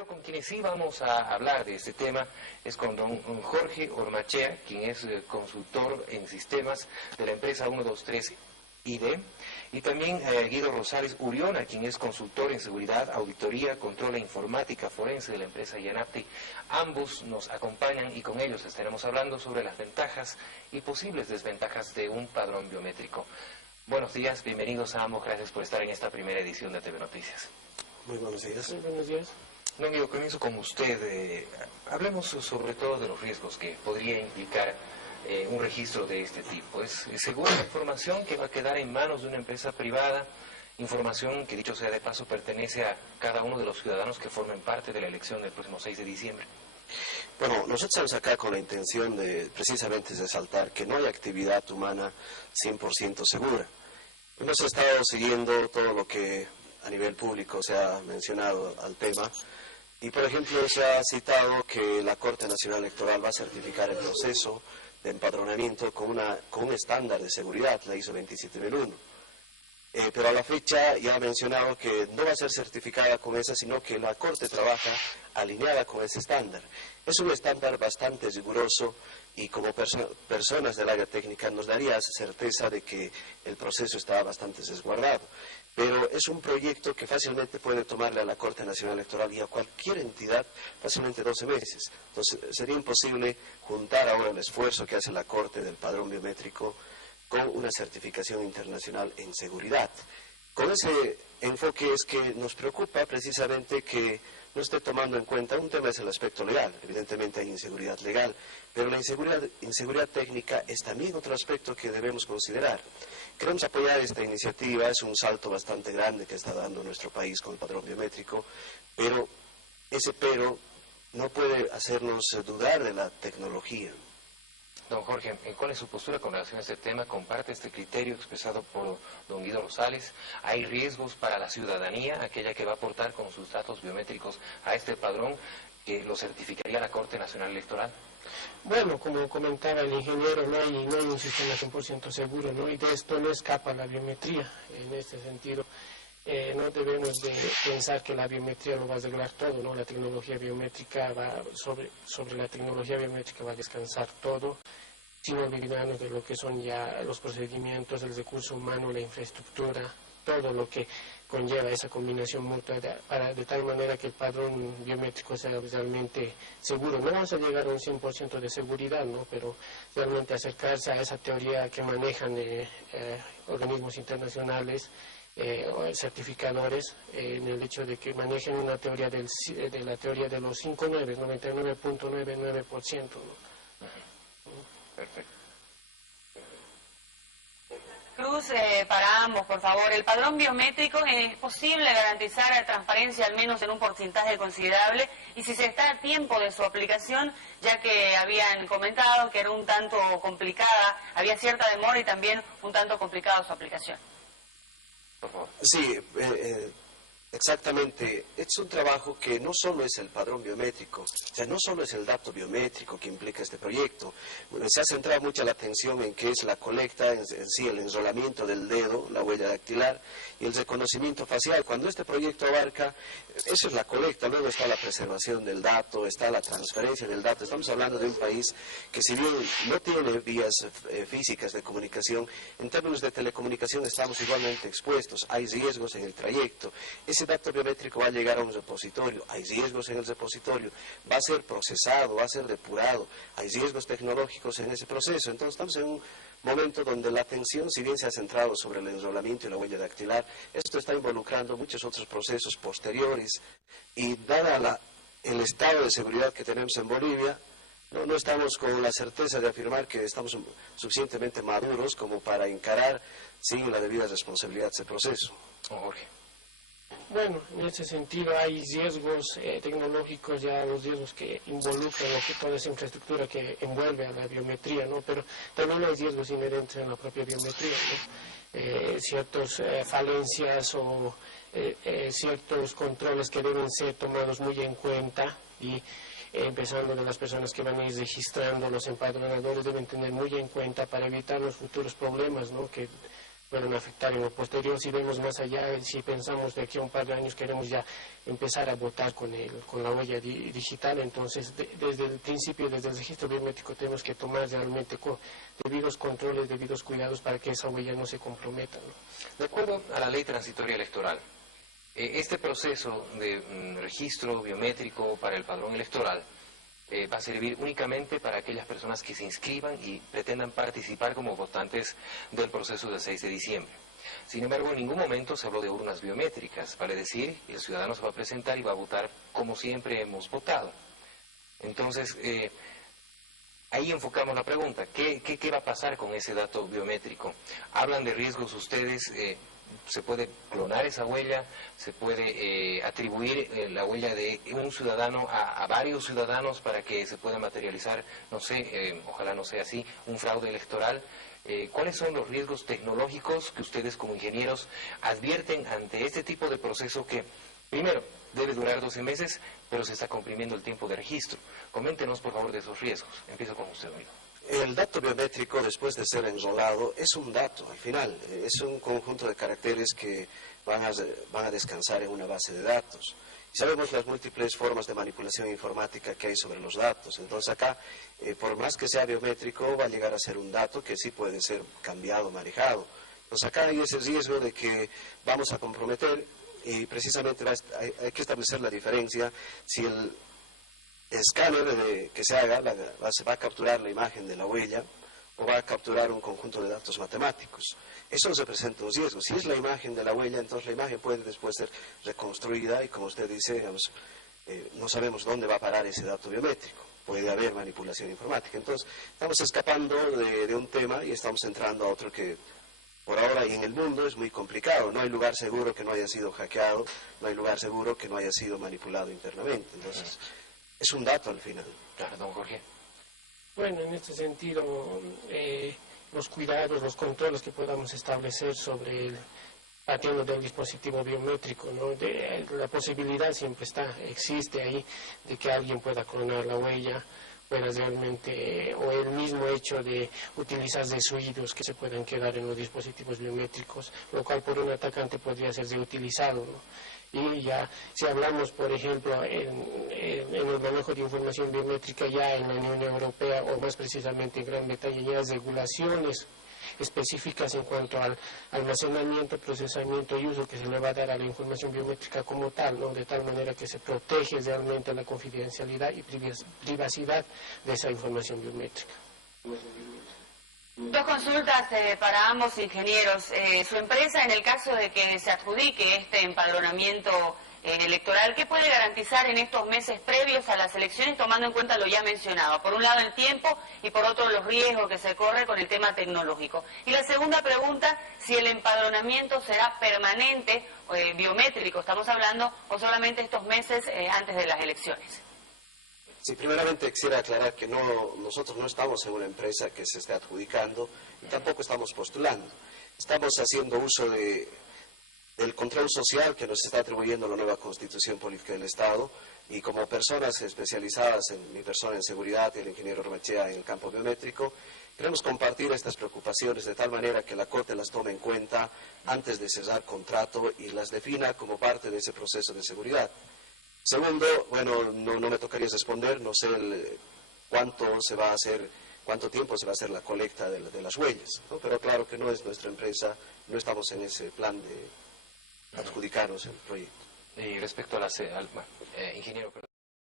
Pero con quienes sí vamos a hablar de este tema es con don Jorge Ormachea, quien es consultor en sistemas de la empresa 123ID, y también Guido Rosales Uriona, quien es consultor en seguridad, auditoría, control e informática forense de la empresa Yanapti. Ambos nos acompañan y con ellos estaremos hablando sobre las ventajas y posibles desventajas de un padrón biométrico. Buenos días, bienvenidos a ambos, gracias por estar en esta primera edición de TV Noticias. Muy buenos días. Muy buenos días. Don Guido, comienzo con usted. Hablemos sobre todo de los riesgos que podría implicar un registro de este tipo. ¿Es segura la información que va a quedar en manos de una empresa privada? Información que, dicho sea de paso, pertenece a cada uno de los ciudadanos que formen parte de la elección del próximo 6 de diciembre. Bueno, nosotros estamos acá con la intención de precisamente resaltar que no hay actividad humana 100% segura. Hemos estado siguiendo todo lo que a nivel público se ha mencionado al tema y, por ejemplo, se ha citado que la Corte Nacional Electoral va a certificar el proceso de empadronamiento con un estándar de seguridad, la ISO 27001. Pero a la fecha ya ha mencionado que no va a ser certificada con esa, sino que la Corte trabaja alineada con ese estándar. Es un estándar bastante riguroso y como personas del área técnica nos daría certeza de que el proceso está bastante resguardado. Pero es un proyecto que fácilmente puede tomarle a la Corte Nacional Electoral y a cualquier entidad fácilmente 12 meses. Entonces sería imposible juntar ahora el esfuerzo que hace la Corte del padrón biométrico con una certificación internacional en seguridad. Con ese enfoque es que nos preocupa precisamente que no esté tomando en cuenta, un tema es el aspecto legal, evidentemente hay inseguridad legal, pero la inseguridad técnica es también otro aspecto que debemos considerar. Queremos apoyar esta iniciativa, es un salto bastante grande que está dando nuestro país con el padrón biométrico, pero ese pero no puede hacernos dudar de la tecnología. Don Jorge, ¿cuál es su postura con relación a este tema? ¿Comparte este criterio expresado por don Guido Rosales? ¿Hay riesgos para la ciudadanía, aquella que va a aportar con sus datos biométricos a este padrón que lo certificaría la Corte Nacional Electoral? Bueno, como comentaba el ingeniero, no hay un sistema 100% seguro, ¿no? Y de esto no escapa la biometría. En este sentido, no debemos de pensar que la biometría lo va a arreglar todo, ¿no? La tecnología biométrica sobre la tecnología biométrica va a descansar todo, sin olvidarnos de lo que son ya los procedimientos, el recurso humano, la infraestructura, todo lo que conlleva esa combinación mutua de tal manera que el padrón biométrico sea realmente seguro. No vamos a llegar a un 100% de seguridad, ¿no? Pero realmente acercarse a esa teoría que manejan organismos internacionales, certificadores, en el hecho de que manejen una teoría de la teoría de los 5 9, 99.99%, ¿no? Perfecto. Cruz, para ambos, por favor, ¿el padrón biométrico es posible garantizar la transparencia al menos en un porcentaje considerable? Y si se está a tiempo de su aplicación, ya que habían comentado que era un tanto complicada, había cierta demora y también un tanto complicada su aplicación. Por favor. Sí, exactamente. Es un trabajo que no solo es el padrón biométrico, o sea, no solo es el dato biométrico que implica este proyecto. Se ha centrado mucha la atención en qué es la colecta, en sí el enrolamiento del dedo, la huella dactilar y el reconocimiento facial. Cuando este proyecto abarca, eso es la colecta, luego está la preservación del dato, está la transferencia del dato. Estamos hablando de un país que, si bien no tiene vías físicas de comunicación, en términos de telecomunicación estamos igualmente expuestos. Hay riesgos en el trayecto. Ese dato biométrico va a llegar a un repositorio, hay riesgos en el repositorio, va a ser procesado, va a ser depurado, hay riesgos tecnológicos en ese proceso. Entonces estamos en un momento donde la atención, si bien se ha centrado sobre el enrolamiento y la huella dactilar, esto está involucrando muchos otros procesos posteriores y dada el estado de seguridad que tenemos en Bolivia, no estamos con la certeza de afirmar que estamos suficientemente maduros como para encarar sin la debida responsabilidad ese proceso. Jorge. Bueno, en ese sentido hay riesgos tecnológicos, ya los riesgos que involucran toda esa infraestructura que envuelve a la biometría, ¿no? Pero también hay riesgos inherentes en la propia biometría, ¿no? Ciertas falencias o ciertos controles que deben ser tomados muy en cuenta y empezando de las personas que van a ir registrando, los empadronadores deben tener muy en cuenta para evitar los futuros problemas, ¿no? Que pueden afectar en lo posterior. Si vemos más allá, si pensamos de aquí a un par de años queremos ya empezar a votar con la huella digital, entonces desde el principio, desde el registro biométrico tenemos que tomar realmente debidos controles, debidos cuidados para que esa huella no se comprometa, ¿no? De acuerdo a la ley transitoria electoral, este proceso de registro biométrico para el padrón electoral va a servir únicamente para aquellas personas que se inscriban y pretendan participar como votantes del proceso del 6 de diciembre. Sin embargo, en ningún momento se habló de urnas biométricas, vale decir, el ciudadano se va a presentar y va a votar como siempre hemos votado. Entonces, ahí enfocamos la pregunta, ¿qué va a pasar con ese dato biométrico? ¿Hablan de riesgos ustedes? ¿Se puede clonar esa huella? ¿Se puede atribuir la huella de un ciudadano a varios ciudadanos para que se pueda materializar, no sé, ojalá no sea así, un fraude electoral? ¿Cuáles son los riesgos tecnológicos que ustedes como ingenieros advierten ante este tipo de proceso que, primero, debe durar 12 meses, pero se está comprimiendo el tiempo de registro? Coméntenos, por favor, de esos riesgos. Empiezo con usted, amigo. El dato biométrico, después de ser enrolado, es un dato, al final. Es un conjunto de caracteres que van a descansar en una base de datos. Y sabemos las múltiples formas de manipulación informática que hay sobre los datos. Entonces acá, por más que sea biométrico, va a llegar a ser un dato que sí puede ser cambiado, manejado. Entonces acá hay ese riesgo de que vamos a comprometer, y precisamente hay que establecer la diferencia si el escáner que se haga se va a capturar la imagen de la huella o va a capturar un conjunto de datos matemáticos. Eso nos representa un riesgo. Si es la imagen de la huella, entonces la imagen puede después ser reconstruida y, como usted dice, digamos, no sabemos dónde va a parar ese dato biométrico. Puede haber manipulación informática. Entonces, estamos escapando de un tema y estamos entrando a otro que por ahora y en el mundo es muy complicado. No hay lugar seguro que no haya sido hackeado, no hay lugar seguro que no haya sido manipulado internamente. Entonces, es un dato al final. Claro, don Jorge. Bueno, en este sentido, los cuidados, los controles que podamos establecer sobre partiendo del dispositivo biométrico, ¿no? La posibilidad siempre existe ahí de que alguien pueda clonar la huella, pueda realmente, o el mismo hecho de utilizar deshuidos que se puedan quedar en los dispositivos biométricos, lo cual por un atacante podría ser reutilizado, ¿no? Y ya, si hablamos, por ejemplo, en el manejo de información biométrica ya en la Unión Europea, o más precisamente en Gran Bretaña, ya hay regulaciones específicas en cuanto al almacenamiento, procesamiento y uso que se le va a dar a la información biométrica como tal, ¿no? De tal manera que se protege realmente la confidencialidad y privacidad de esa información biométrica. Dos consultas para ambos ingenieros. Su empresa, en el caso de que se adjudique este empadronamiento electoral, ¿qué puede garantizar en estos meses previos a las elecciones, tomando en cuenta lo ya mencionado? Por un lado el tiempo y por otro los riesgos que se corre con el tema tecnológico. Y la segunda pregunta, si el empadronamiento será permanente, biométrico estamos hablando, o solamente estos meses antes de las elecciones. Sí, primeramente quisiera aclarar que nosotros no estamos en una empresa que se esté adjudicando y tampoco estamos postulando. Estamos haciendo uso del control social que nos está atribuyendo la nueva Constitución Política del Estado, y como personas especializadas, en mi persona en seguridad y el ingeniero Ormachea en el campo biométrico, queremos compartir estas preocupaciones de tal manera que la Corte las tome en cuenta antes de cerrar contrato y las defina como parte de ese proceso de seguridad. Segundo, bueno, no me tocaría responder, no sé cuánto tiempo se va a hacer la colecta de las huellas, ¿no? Pero claro que no es nuestra empresa, no estamos en ese plan de adjudicarnos el proyecto. Y respecto a ingeniero,